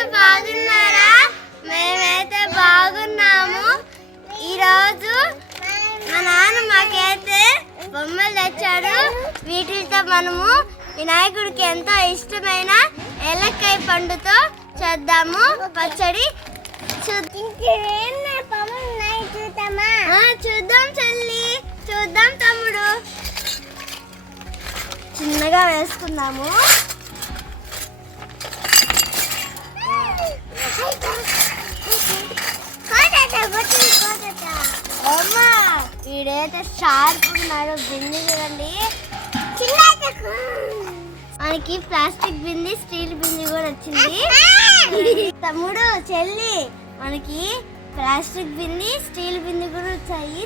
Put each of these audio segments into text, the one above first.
అందరూ బాగున్నారా? మేమైతే బాగున్నాము. ఈరోజు మా నాన్న మాకైతే బొమ్మలు తెచ్చాడు. వీటితో మనము వినాయకుడికి ఎంతో ఇష్టమైన ఏలక్కాయ పండుతో చేద్దాము పచ్చడి. చూద్దాం చెల్లి, చూద్దాం తమ్ముడు. చిన్నగా వేసుకుందాము. వీడైతే షార్ప్ ఉన్నాడు. బింది చూడండి, మనకి ప్లాస్టిక్ బింది, స్టీల్ బింది కూడా వచ్చింది. తమ్ముడు చెల్లి, మనకి ప్లాస్టిక్ బింది, స్టీల్ బింది కూడా వచ్చాయి.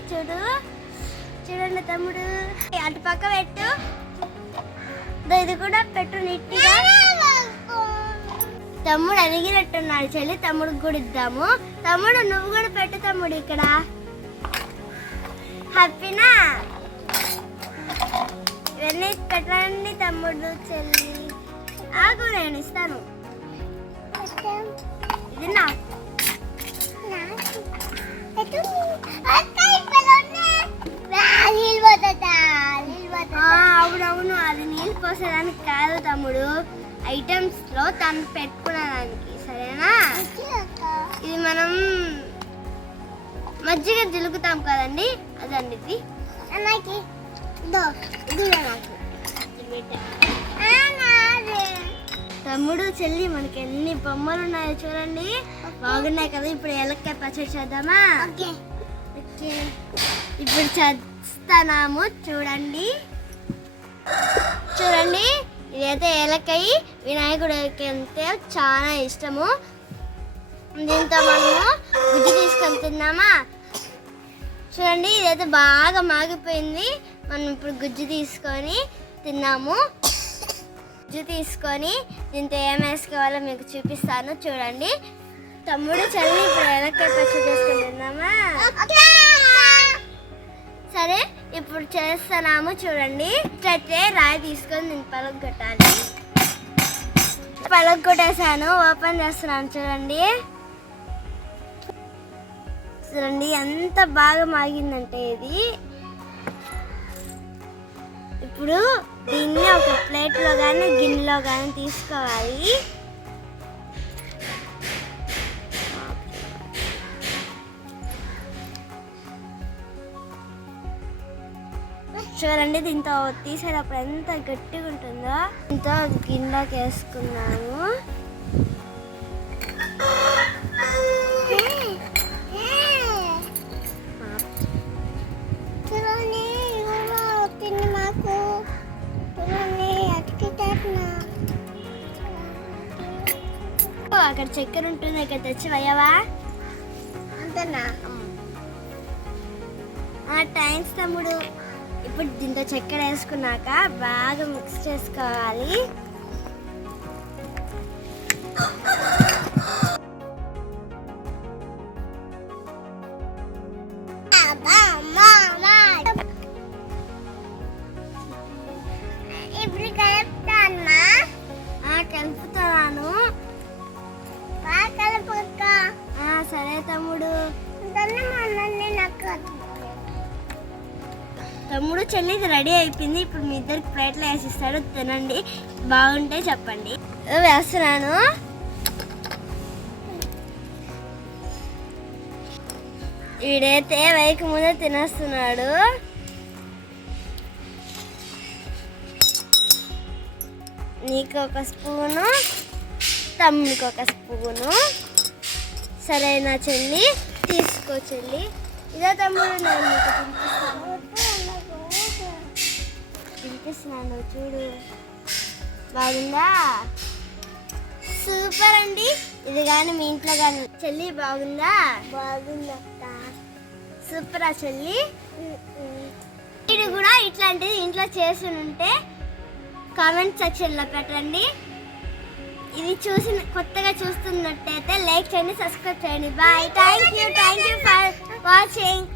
చూడండి తమ్ముడు. అటు పక్క పెట్టు, ఇది కూడా పెట్టు నీట్గా. తమ్ముడు అడిగినట్టున్నాడు. చెల్లి తమ్ముడికి కూడా ఇద్దాము. తమ్ముడు నువ్వు కూడా పెట్టు తమ్ముడు. ఇక్కడ హ్యాపీనా? ఇవన్నీ పెట్టండి తమ్ముడు చెల్లి. ఆగు, నేను ఇస్తాను. ఇది నా అవునవును, అది నీళ్ళు పోసేదానికి కాదు తమ్ముడు, ఐటమ్స్ లో తను పెట్టుకునేదానికి. సరేనా? ఇది మనం మజ్జిగ జిలుకుతాం కదండి, అదండి ఇది. తమ్ముడు చెల్లి, మనకి ఎన్ని బొమ్మలు ఉన్నాయో చూడండి. బాగున్నాయి కదా. ఇప్పుడు ఏలక్కాయ పచ్చడి చేద్దామా? ఇప్పుడు చేస్తున్నాము. చూడండి ఇదైతే ఏలక్కాయ వినాయకుడికి అంటే చాలా ఇష్టము. దీంతో మనము గుజ్జు తీసుకొని తిన్నామా? చూడండి, ఇదైతే బాగా మాగిపోయింది. మనం ఇప్పుడు గుజ్జు తీసుకొని తిన్నాము. గుజ్జు తీసుకొని దీంతో ఏం వేసుకోవాలో మీకు చూపిస్తాను. చూడండి తమ్ముడు చెల్లి, ఇప్పుడు ఏలక్కాయ పచ్చడి చేసుకొని తిన్నామా? సరే, ఇప్పుడు చేస్తున్నాము. చూడండి, ఇట్లయితే రాయి తీసుకొని దీన్ని పలగొట్టాలి. పలగొట్టేసాను, ఓపెన్ చేస్తున్నాను. చూడండి ఎంత బాగా మాగిందంటే ఇది. ఇప్పుడు దీన్ని ఒక ప్లేట్లో కానీ గిన్నెలో కానీ తీసుకోవాలి. చూడండి, దీంతో తీసేటప్పుడు ఎంత గట్టిగా ఉంటుందో. దీంతో గిన్నెలోకి వేసుకున్నాము. అక్కడ చక్కెర ఉంటుంది, ఇక్కడ తెచ్చి వేయవా? అంతేనా? థ్యాంక్స్ తమ్ముడు. ఇప్పుడు దీంతో చక్కెర వేసుకున్నాక బాగా మిక్స్ చేసుకోవాలి. ఇప్పుడు కలుపుతాను. సరే తమ్ముడు. తమ్ముడు చెల్లి రెడీ అయిపోయింది. ఇప్పుడు మీ ఇద్దరికి ప్లేట్లో వేసిస్తాడు, తినండి. బాగుంటే చెప్పండి. వేస్తున్నాను. వీడైతే వైకి ముందే తినేస్తున్నాడు. నీకు ఒక స్పూను, తమ్ముడికి ఒక స్పూను. సరేనా చెల్లి? తీసుకో చెల్లి. ఇదే తమ్ముడు, నేను తినిపిస్తున్నాను. చూడు, బాగుందా? సూపర్ అండి. ఇది కానీ మీ ఇంట్లో కానీ. చెల్లి బాగుందా? బాగుందక్క. సూపరా చెల్లి? ఇది కూడా ఇట్లాంటిది ఇంట్లో చేసి ఉంటే కామెంట్ సెక్షన్లో పెట్టండి. ఇది కొత్తగా చూస్తున్నట్టయితే లైక్ చేయండి, సబ్స్క్రైబ్ చేయండి. Bye. Thank you for watching.